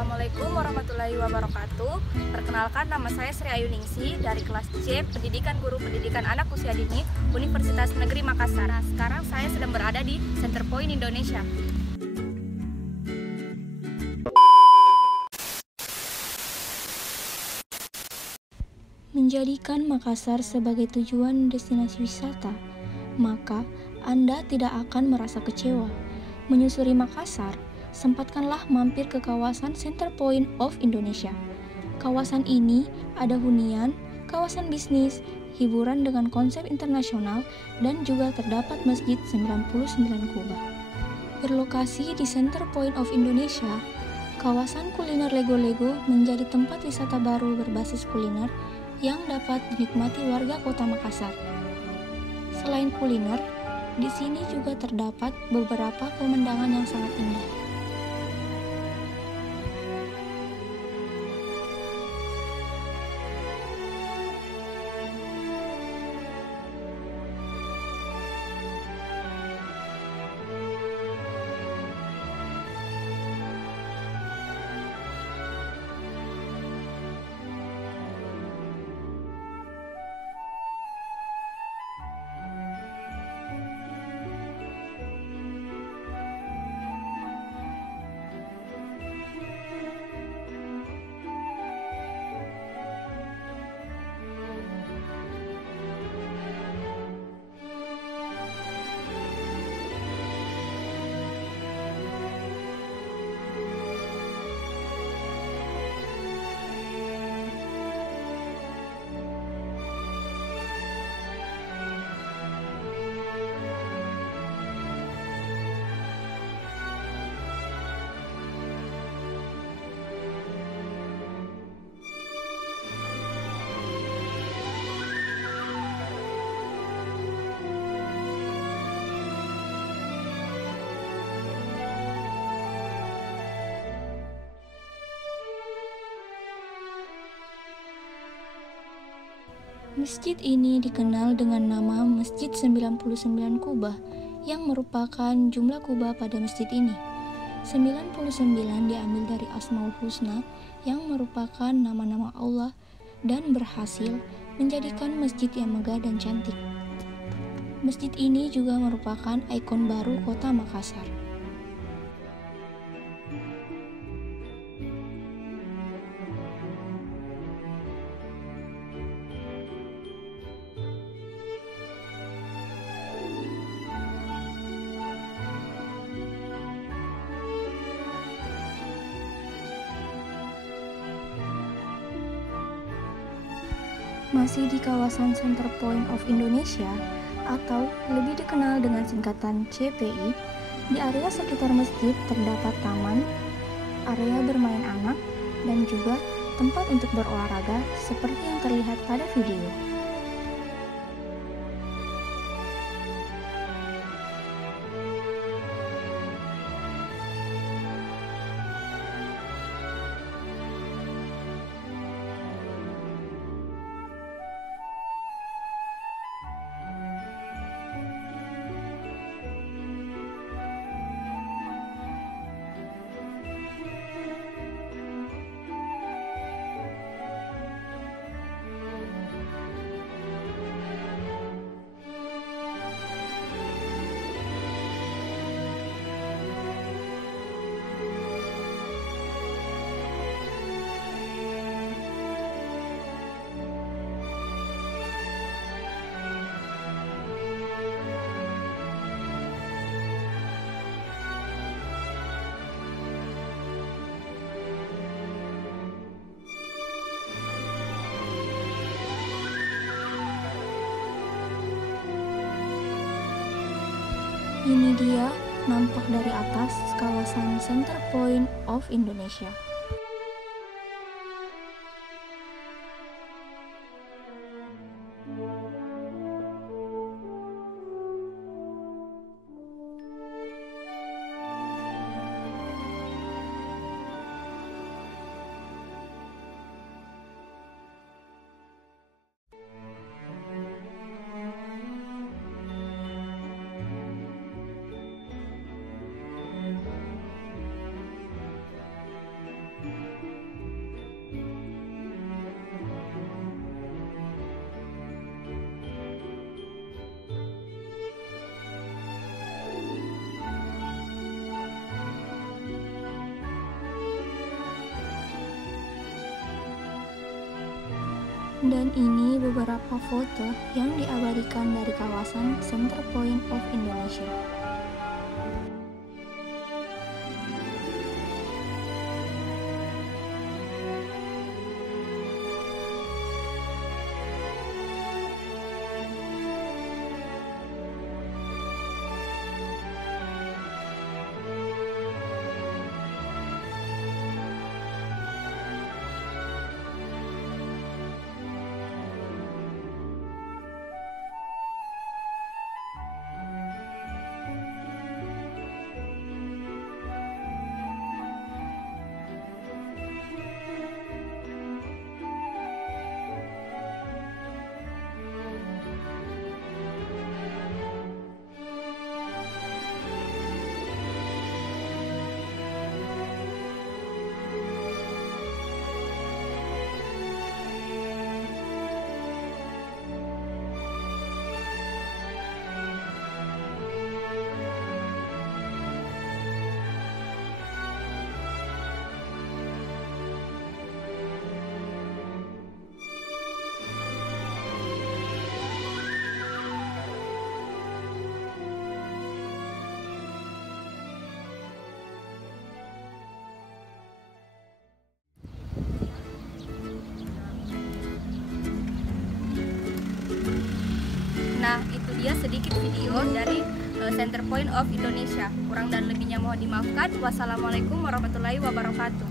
Assalamualaikum warahmatullahi wabarakatuh. Perkenalkan, nama saya Sri Ayuningsi dari kelas C Pendidikan Guru Pendidikan Anak Usia Dini Universitas Negeri Makassar. Sekarang saya sedang berada di Center Point Indonesia. Menjadikan Makassar sebagai tujuan destinasi wisata, maka Anda tidak akan merasa kecewa. Menyusuri Makassar, sempatkanlah mampir ke kawasan Center Point of Indonesia. Kawasan ini ada hunian, kawasan bisnis, hiburan dengan konsep internasional, dan juga terdapat Masjid 99 Kubah. Berlokasi di Center Point of Indonesia, kawasan kuliner Lego-Lego menjadi tempat wisata baru berbasis kuliner yang dapat dinikmati warga Kota Makassar. Selain kuliner, di sini juga terdapat beberapa pemandangan yang sangat indah. Masjid ini dikenal dengan nama Masjid 99 Kubah yang merupakan jumlah kubah pada masjid ini. 99 diambil dari Asmaul Husna yang merupakan nama-nama Allah dan berhasil menjadikan masjid yang megah dan cantik. Masjid ini juga merupakan ikon baru Kota Makassar. Masih di kawasan Center Point of Indonesia atau lebih dikenal dengan singkatan CPI, di area sekitar masjid terdapat taman, area bermain anak, dan juga tempat untuk berolahraga seperti yang terlihat pada video. Ini dia nampak dari atas kawasan Center Point of Indonesia. Dan ini beberapa foto yang diabadikan dari kawasan Center Point of Indonesia. Nah, itu dia sedikit video dari Center Point of Indonesia. Kurang dan lebihnya mohon dimaafkan. Wassalamualaikum warahmatullahi wabarakatuh.